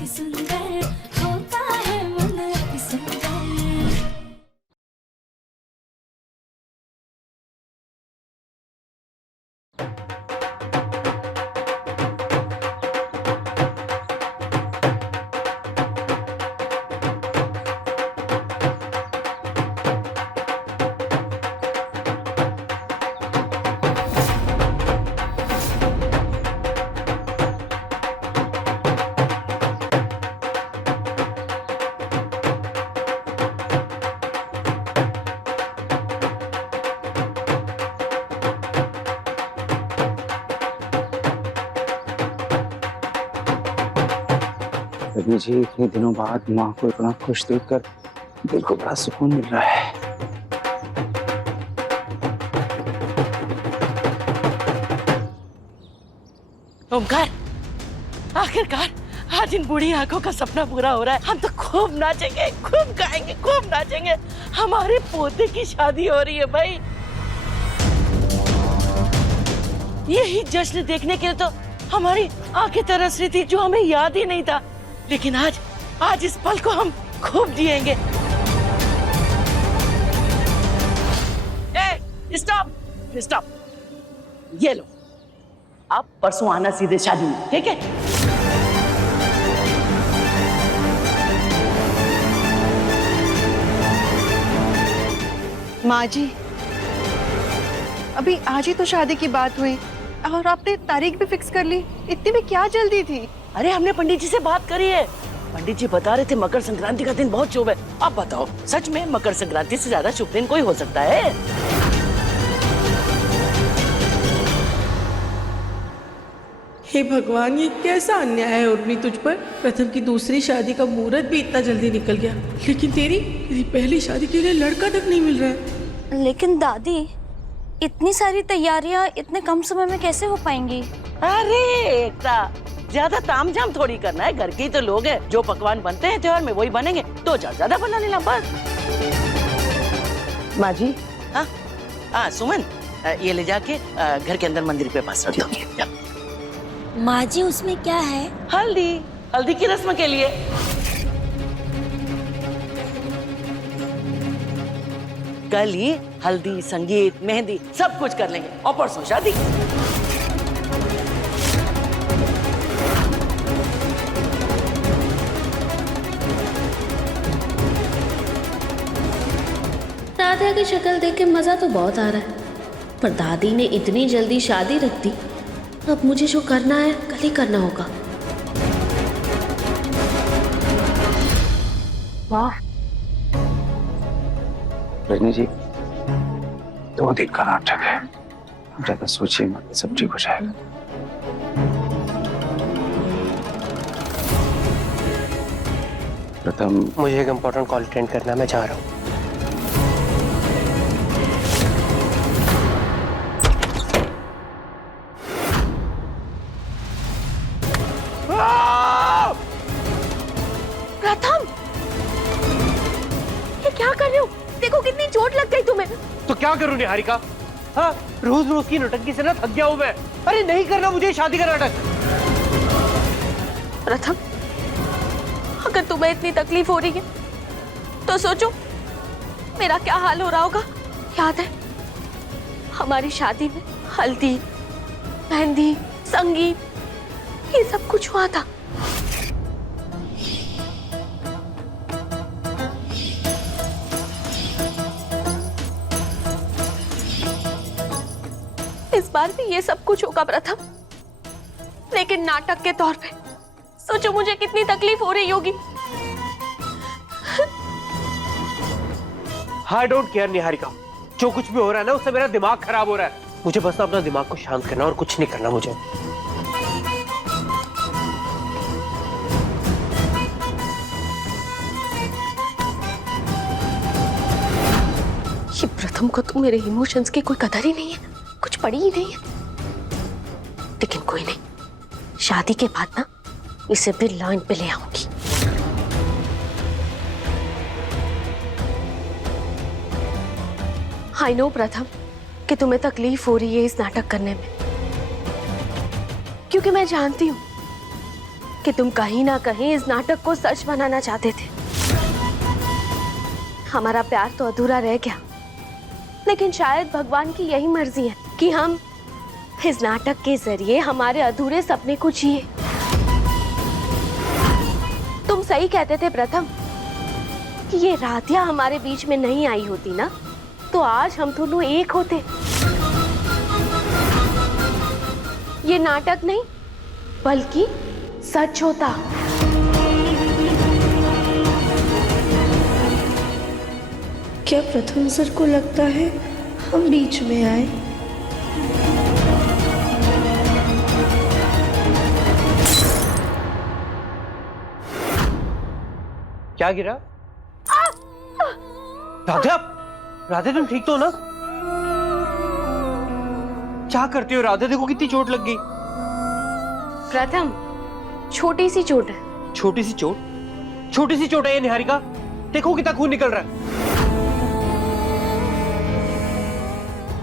अति सुंदर होता है मन अति सुंदर। रवि जी, इतने दिनों बाद माँ को इतना खुश देखकर दिल को बड़ा सुकून मिल रहा है। ओमकार, आखिरकार आज इन बूढ़ी आंखों का सपना पूरा हो रहा है। हम तो खूब नाचेंगे, खूब गाएंगे, खूब नाचेंगे। हमारे पोते की शादी हो रही है भाई। यही जश्न देखने के लिए तो हमारी आंखें तरस रही थी, जो हमें याद ही नहीं था। लेकिन आज इस पल को हम खूब जिएंगे। स्टॉप स्टॉप, ये लो, आप परसों आना सीधे शादी में, ठीक है? माँ जी, अभी आज ही तो शादी की बात हुई और आपने तारीख भी फिक्स कर ली। इतनी में क्या जल्दी थी? अरे हमने पंडित जी से बात करी है। पंडित जी बता रहे थे मकर संक्रांति का दिन बहुत शुभ है। आप बताओ, सच में मकर संक्रांति से ज्यादा शुभ दिन कोई हो सकता है? हे भगवान, ये कैसा अन्याय है उर्मी तुझ पर। प्रथम की दूसरी शादी का मुहूर्त भी इतना जल्दी निकल गया, लेकिन तेरी पहली शादी के लिए लड़का तक नहीं मिल रहा है। लेकिन दादी, इतनी सारी तैयारियां इतने कम समय में कैसे हो पाएंगी? अरे एकता, ज्यादा तामझाम थोड़ी करना है। घर के ही तो लोग हैं, जो पकवान बनते हैं त्योहार में वही बनेंगे। तो ज्यादा बना लेना बस। माँ जी, हाँ सुमन, ये ले जाके घर के अंदर मंदिर पे पास रख दो। माँ जी, उसमें क्या है? हल्दी, हल्दी की रस्म के लिए। कल ही हल्दी, संगीत, मेहंदी सब कुछ कर लेंगे और परसों शादी। राधा की शक्ल देख के मजा तो बहुत आ रहा है, पर दादी ने इतनी जल्दी शादी रख दी। अब मुझे जो करना है कल ही करना होगा। वाह रजनी जी, 2 दिन का नाटक है, ज्यादा सोचिए मत, सब ठीक हो जाएगा। प्रथम, मुझे एक इम्पोर्टेंट कॉल अटेंड करना है, मैं जा रहा हूँ। प्रथम, ये क्या कर रहे हो? देखो कितनी चोट लग गई तुम्हें। तो क्या करूँ निहारिका? हाँ, रोज रोज की नौटंकी से ना थक गया हूँ मैं। अरे नहीं करना मुझे शादी का नाटक। प्रथम, अगर तुम्हें इतनी तकलीफ हो रही है तो सोचो मेरा क्या हाल हो रहा होगा। याद है हमारी शादी में हल्दी, मेहंदी, संगीत, ये सब कुछ हुआ था। इस बार भी ये सब कुछ होगा प्रथम, लेकिन नाटक के तौर पे। सोचो मुझे कितनी तकलीफ हो रही होगी। आई डोंट केयर निहारिका, जो कुछ भी हो रहा है ना उससे मेरा दिमाग खराब हो रहा है। मुझे बस अपना दिमाग को शांत करना और कुछ नहीं करना मुझे। ये प्रथम को तो मेरे इमोशंस की कोई कदर ही नहीं है, कुछ पड़ी ही नहीं है। लेकिन कोई नहीं, शादी के बाद ना इसे भी लाइन पे ले आऊंगी। आई नो प्रथम कि तुम्हें तकलीफ हो रही है इस नाटक करने में, क्योंकि मैं जानती हूं कि तुम कहीं ना कहीं इस नाटक को सच बनाना चाहते थे। हमारा प्यार तो अधूरा रह गया, लेकिन शायद भगवान की यही मर्जी है कि हम इस नाटक के जरिए हमारे अधूरे सपने को जिए। तुम सही कहते थे प्रथम कि ये राधिया हमारे बीच में नहीं आई होती ना, तो आज हम दोनों एक होते। ये नाटक नहीं बल्कि सच होता। क्या प्रथम सर को लगता है हम बीच में आए? क्या गिरा? राधे, राधे तुम ठीक तो हो ना? क्या करती हो राधे? देखो कितनी चोट लग गई। प्रथम, छोटी सी चोट है। छोटी सी चोट? छोटी सी चोट है ये निहारिका? देखो कितना खून निकल रहा है।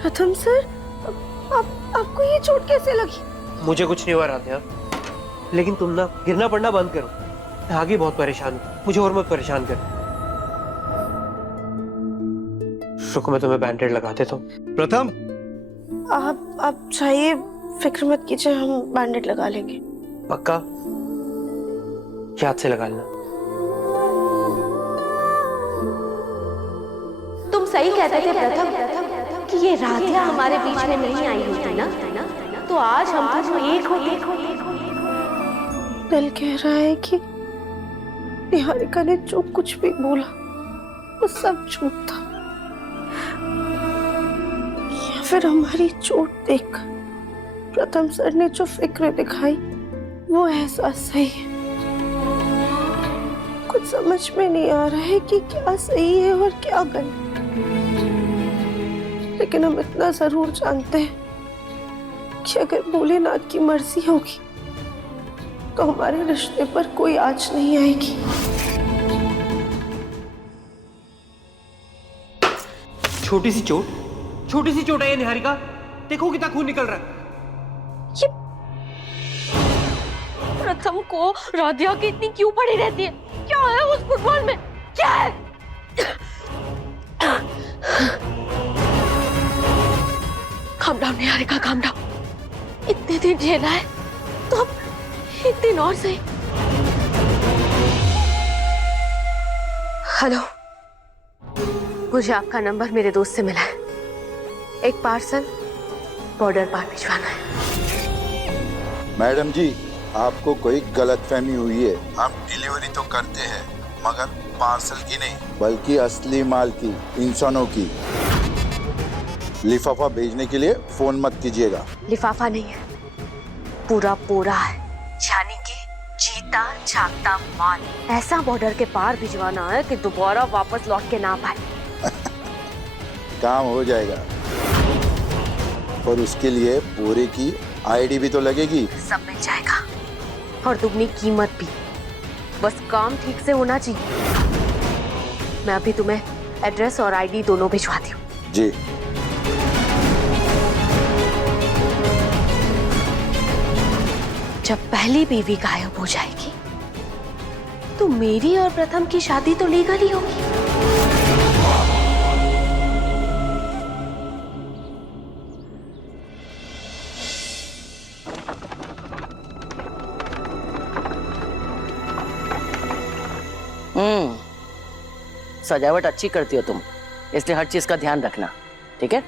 प्रथम सर, आपको ये चोट कैसे लगी? मुझे कुछ नहीं हुआ राधे, लेकिन तुम ना गिरना पड़ना बंद करो। मैं आगे बहुत परेशान हूँ, मुझे और मत परेशान कर। रुको मैं तुम्हें बैंडेड लगा देता हूँ। प्रथम, आप चाहिए, फिक्र मत कीजिए, हम बैंडेड लगा लेंगे। पक्का? याद से लगा लेना। तुम सही कहते थे प्रथम कि ये राधिया हमारे बीच में नहीं आई होती ना, तो आज हम दोनों एक होते। दिल कह रहा है कि निहारिका ने जो कुछ भी बोला वो सब झूठ था, या फिर हमारी चोट देखकर प्रथम सर ने जो फिक्र दिखाई वो एहसास सही है। कुछ समझ में नहीं आ रहा है कि क्या सही है और क्या गलत, लेकिन हम इतना जरूर जानते हैं कि अगर भोलेनाथ की मर्जी होगी तो हमारे रिश्ते पर कोई आँच नहीं आएगी। छोटी सी चोट? छोटी सी चोट है ये निहारिका? देखो कितना खून निकल रहा है। ये प्रथम को राधिया की इतनी क्यों पड़ी रहती है? क्या है उस फुटबॉल में? क्या है? Calm down Niharika, calm down. इतने दिन झेला है तो अब एक दिन और सही। हेलो, मुझे आपका नंबर मेरे दोस्त से मिला है। एक पार्सल बॉर्डर पार भिजवाना है। मैडम जी, आपको कोई गलतफहमी हुई है। हम डिलीवरी तो करते हैं मगर पार्सल की नहीं, बल्कि असली माल की, इंसानों की। लिफाफा भेजने के लिए फोन मत कीजिएगा। लिफाफा नहीं है, पूरा पूरा है, यानी कि जीता जागता माल। ऐसा बॉर्डर के पार भिजवाना है कि दोबारा वापस लौट के ना पाए। काम हो जाएगा, और उसके लिए बोरे की आईडी भी तो लगेगी। सब मिल जाएगा, और दुगनी कीमत भी। बस काम ठीक से होना चाहिए। मैं अभी तुम्हें एड्रेस और आईडी दोनों भिजवाती हूँ। जी। जब पहली बीवी गायब हो जाएगी तो मेरी और प्रथम की शादी तो लीगल ही होगी। सजावट अच्छी करती हो तुम, इसलिए हर चीज का ध्यान रखना, ठीक है?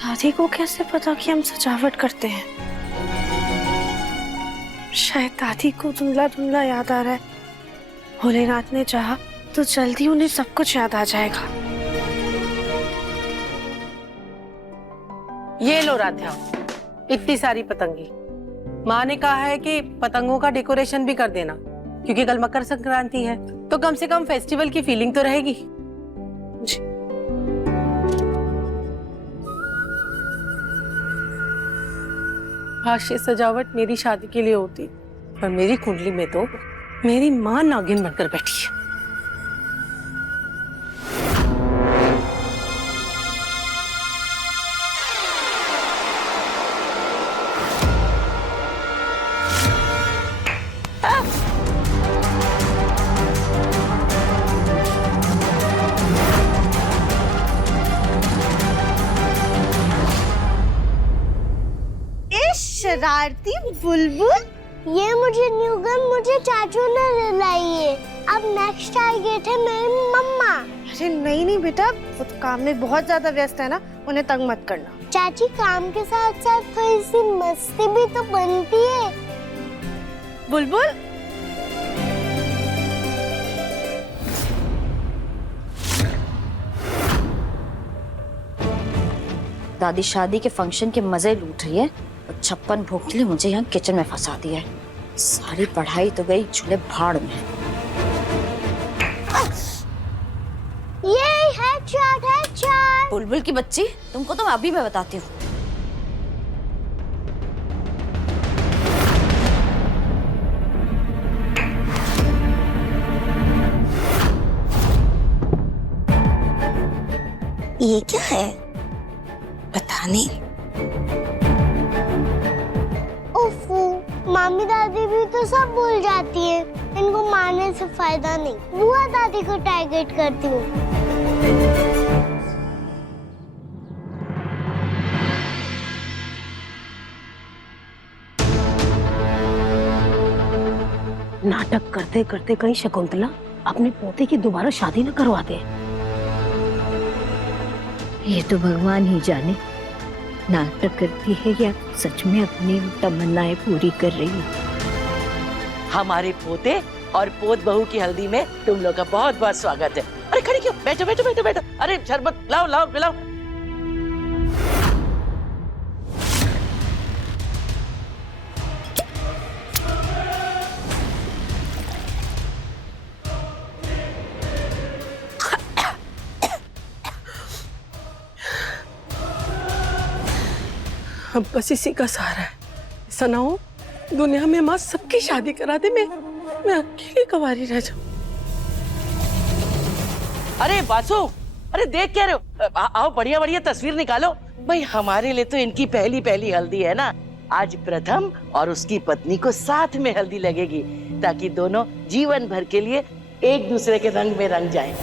दादी को कैसे पता कि हम सजावट करते हैं? शायद दादी को धुंधला धुंधला याद आ रहा है। भोलेनाथ ने चाहा तो जल्दी उन्हें सब कुछ याद आ जाएगा। ये लो राध्या, इतनी सारी पतंगी। माँ ने कहा है कि पतंगों का डेकोरेशन भी कर देना, क्योंकि कल मकर संक्रांति है, तो कम से कम फेस्टिवल की फीलिंग तो रहेगी। आज ये सजावट मेरी शादी के लिए होती, पर मेरी कुंडली में तो मेरी माँ नागिन बनकर बैठी है। शरारती बुलबुल। ये मुझे न्यू गन मुझे चाचू ने दिलाई है। अब नेक्स्ट टारगेट है मेरी मम्मा। अरे नहीं नहीं बेटा, वो तो काम में बहुत ज्यादा व्यस्त है ना, उन्हें तंग मत करना। चाची काम के साथ साथ थोड़ी सी मस्ती भी तो बनती है। बुलबुल दादी शादी के फंक्शन के मजे लूट रही है और 56 भोग के लिए मुझे यहाँ किचन में फंसा दिया है। सारी पढ़ाई तो गई चूल्हे भाड़ में। ये हेडशॉट। बुलबुल की बच्ची, तुमको तो मैं अभी मैं बताती हूँ। ये क्या है? पता नहीं। ओफो, मामी दादी भी तो सब भूल जाती है। इनको मारने से फायदा नहीं। बुआ दादी को टारगेट करती हूँ। नाटक करते करते कहीं शकुंतला अपने पोते की दोबारा शादी न करवा दे। ये तो भगवान ही जाने नाटक करती है या सच में अपनी तमन्नाएं पूरी कर रही है। हमारे पोते और पोत बहू की हल्दी में तुम लोग का बहुत बहुत स्वागत है। अरे खड़ी क्यों? बैठो बैठो बैठो बैठो। अरे शरबत लाओ लाओ पिलाओ। अब बस इसी का सहारा है। ऐसा ना हो दुनिया में माँ सबकी शादी करा दे, मैं अकेली कवारी रह जाऊं। अरे बासु, अरे देख क्या रहे हो? आओ बढ़िया बढ़िया तस्वीर निकालो। भाई हमारे लिए तो इनकी पहली पहली हल्दी है ना। आज प्रथम और उसकी पत्नी को साथ में हल्दी लगेगी ताकि दोनों जीवन भर के लिए एक दूसरे के रंग में रंग जाएं।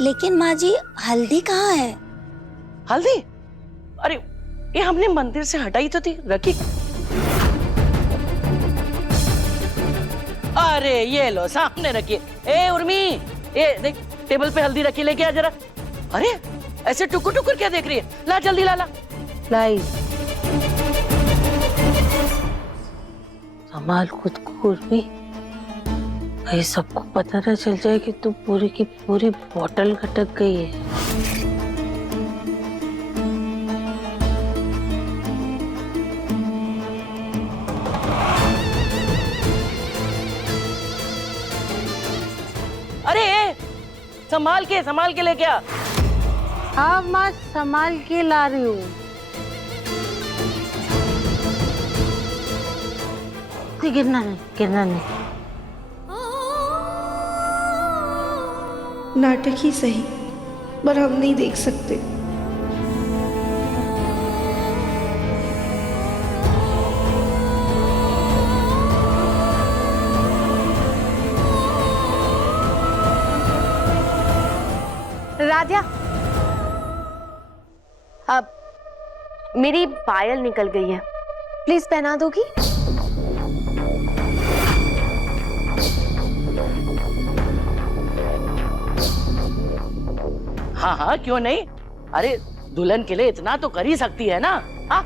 लेकिन माँ जी, हल्दी कहाँ है? हल्दी? अरे ये हमने मंदिर से हटाई तो थी, रखी। अरे ये लो सामने रखी। ए उर्मी, ये देख टेबल पे हल्दी रखी, लेके आ जरा। अरे ऐसे टुकुर टुकुर क्या देख रही है? ला जल्दी ला ला। लाई। संभाल खुद को उर्मी, ये सबको पता ना चल जाए कि तू पूरी की पूरी बोतल घटक गई है। अरे संभाल के लेके आ। हाँ माँ, संभाल के ला रही हूँ। गिरना नहीं। नाटक ही सही, पर हम नहीं देख सकते। राधिया, अब मेरी पायल निकल गई है, प्लीज पहना दोगी? हाँ हाँ क्यों नहीं। अरे दुल्हन के लिए इतना तो कर ही सकती है ना। हाँ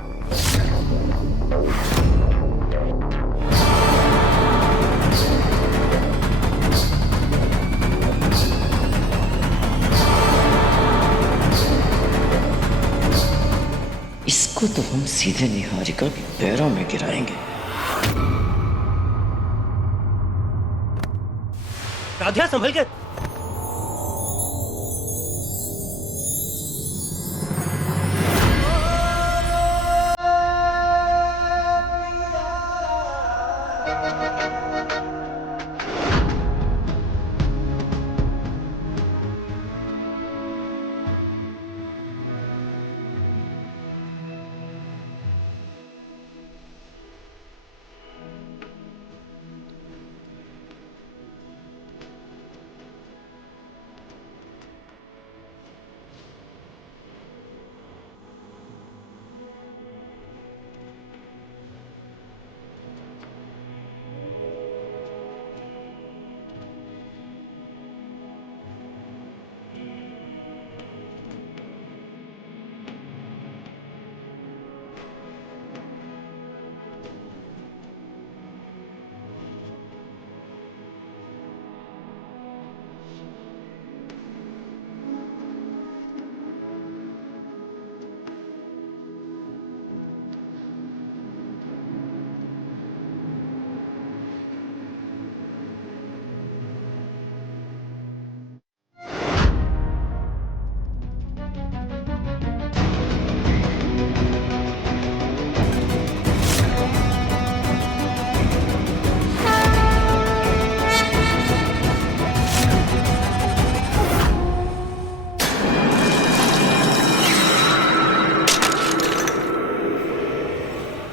इसको तो हम सीधे निहारिका के पैरों में गिराएंगे। राधिया संभल के।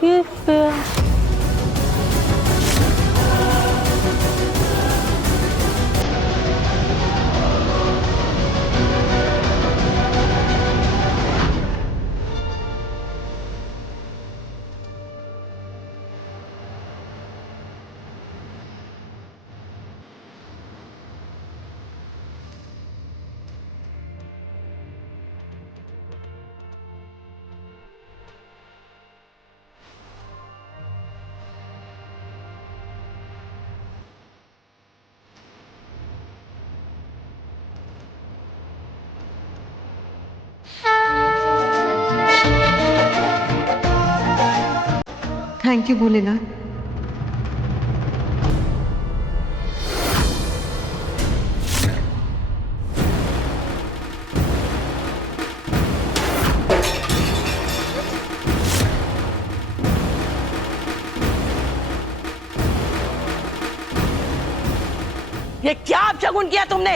ये थैंक यू भोलेनाथ। ये क्या अपशगुन किया तुमने?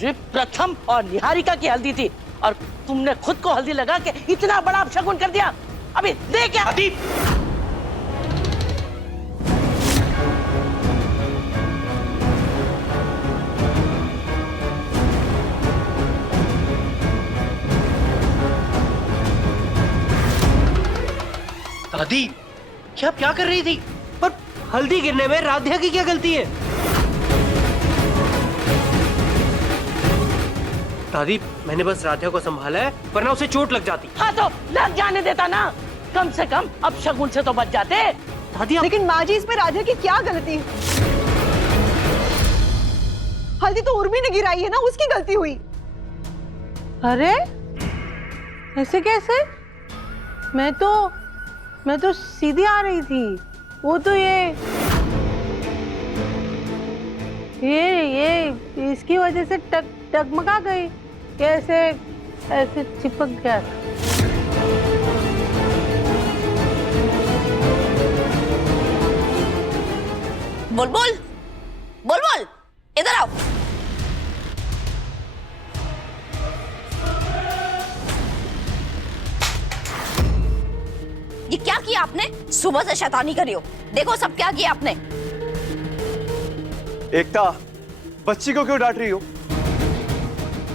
ये प्रथम और निहारिका की हल्दी थी और तुमने खुद को हल्दी लगा के इतना बड़ा अपशगुन कर दिया। अभी दे क्या? दादी, दादी क्या कर रही थी? पर हल्दी गिरने में राधिया की क्या गलती है? दादी, मैंने बस राधिया को संभाला है, वरना उसे चोट लग जाती। हाँ तो लग जाने देता ना, कम से कम अपशगुन से तो बच जाते। दादी लेकिन माँ जी, इसमें राधा की क्या गलती है? हल्दी तो उर्मी ने गिराई है ना, उसकी गलती हुई। अरे ऐसे कैसे? मैं तो सीधी आ रही थी। वो तो ये इसकी वजह से टगमगा गई, ऐसे चिपक गया। बुलबुल, बुलबुल, इधर आओ। ये क्या किया आपने? सुबह से शैतानी करी हो। देखो सब क्या किया आपने। एकता, बच्ची को क्यों डांट रही हो?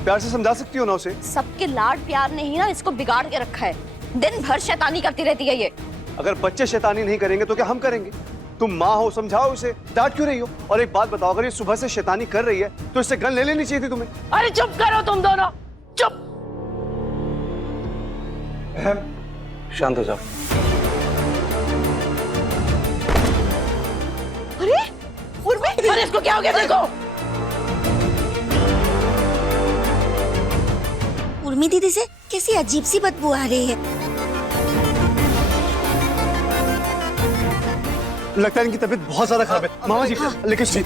प्यार से समझा सकती हो ना उसे। सबके लाड प्यार ने ही ना इसको बिगाड़ के रखा है। दिन भर शैतानी करती रहती है ये। अगर बच्चे शैतानी नहीं करेंगे तो क्या हम करेंगे? तुम माँ हो, समझाओ इसे, डांट क्यों रही हो? और एक बात बताओ, अगर ये सुबह से शैतानी कर रही है तो इससे गन ले लेनी चाहिए थी तुम्हें। अरे चुप करो तुम दोनों, चुप। शांत हो जाओ। अरे उर्मी, अरे इसको क्या हो गया? देखो उर्मी दीदी से कैसी अजीब सी बदबू आ रही है। लगता है इनकी तबीयत बहुत ज्यादा खराब है। मामा जी, लेकिन जी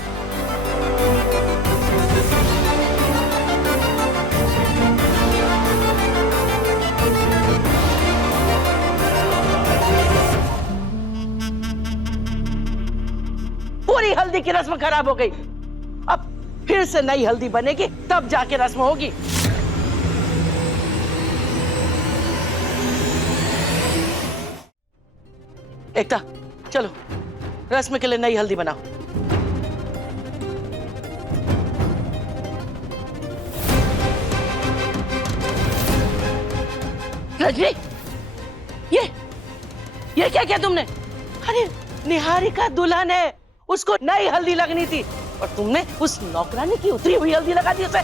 पूरी हल्दी की रस्म खराब हो गई। अब फिर से नई हल्दी बनेगी, तब जाके रस्म होगी। एकता, चलो रस्म के लिए नई हल्दी बनाओ। रजनी, ये क्या किया तुमने? अरे निहारिका दुल्हन है, उसको नई हल्दी लगनी थी और तुमने उस नौकरानी की उतरी हुई हल्दी लगा दी उसे।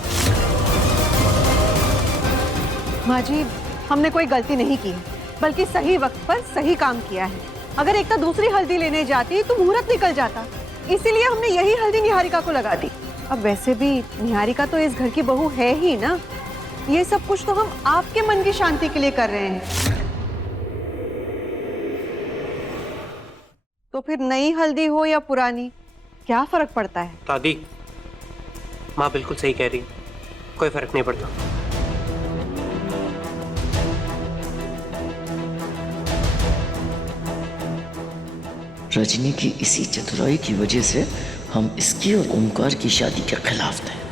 माँ जी, हमने कोई गलती नहीं की, बल्कि सही वक्त पर सही काम किया है। अगर एकता दूसरी हल्दी लेने जाती तो मुहूर्त निकल जाता, इसीलिए हमने यही हल्दी निहारिका को लगा दी। अब वैसे भी निहारिका तो इस घर की बहू है ही ना। ये सब कुछ तो हम आपके मन की शांति के लिए कर रहे हैं। तो फिर नई हल्दी हो या पुरानी, क्या फर्क पड़ता है? दादी, माँ बिल्कुल सही कह रही है, कोई फर्क नहीं पड़ता। रजनी की इसी चतुराई की वजह से हम इसकी और ओमकार की शादी के खिलाफ थे।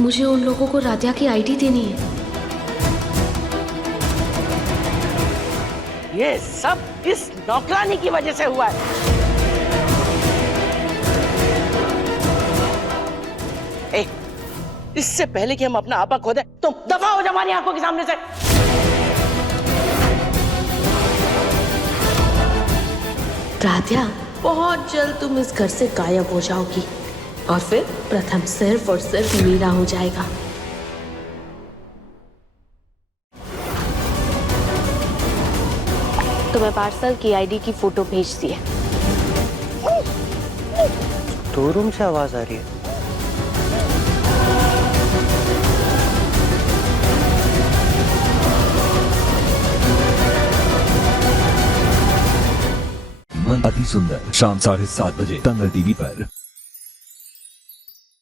मुझे उन लोगों को राधिया की आईडी देनी है। ये सब इस नौकरानी की वजह से हुआ है। ए, इससे पहले कि हम अपना आपा खो दे, तुम दफा हो जाओ हमारी आंखों के सामने से। राधिया, बहुत जल्द तुम इस घर से गायब हो जाओगी और फिर प्रथम सिर्फ और सिर्फ मेरा हो जाएगा। तुम्हें पार्सल की आईडी की फोटो भेज दी है। 2 रूम से आवाज आ रही है। अति सुंदर शाम 7:30 बजे दंगल टीवी पर।